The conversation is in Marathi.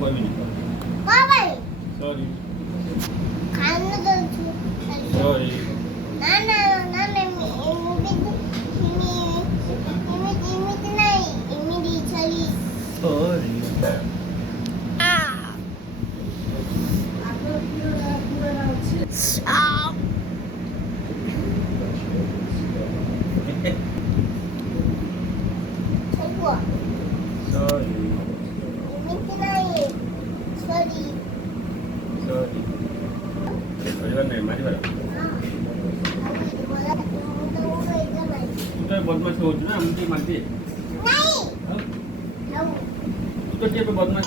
पवी सॉरी सॉरी सॉरी सॉरी माझ्यावर नाही माझ्यावर तू काय बदमाश होत ना आमची माती तू कशी बदमाश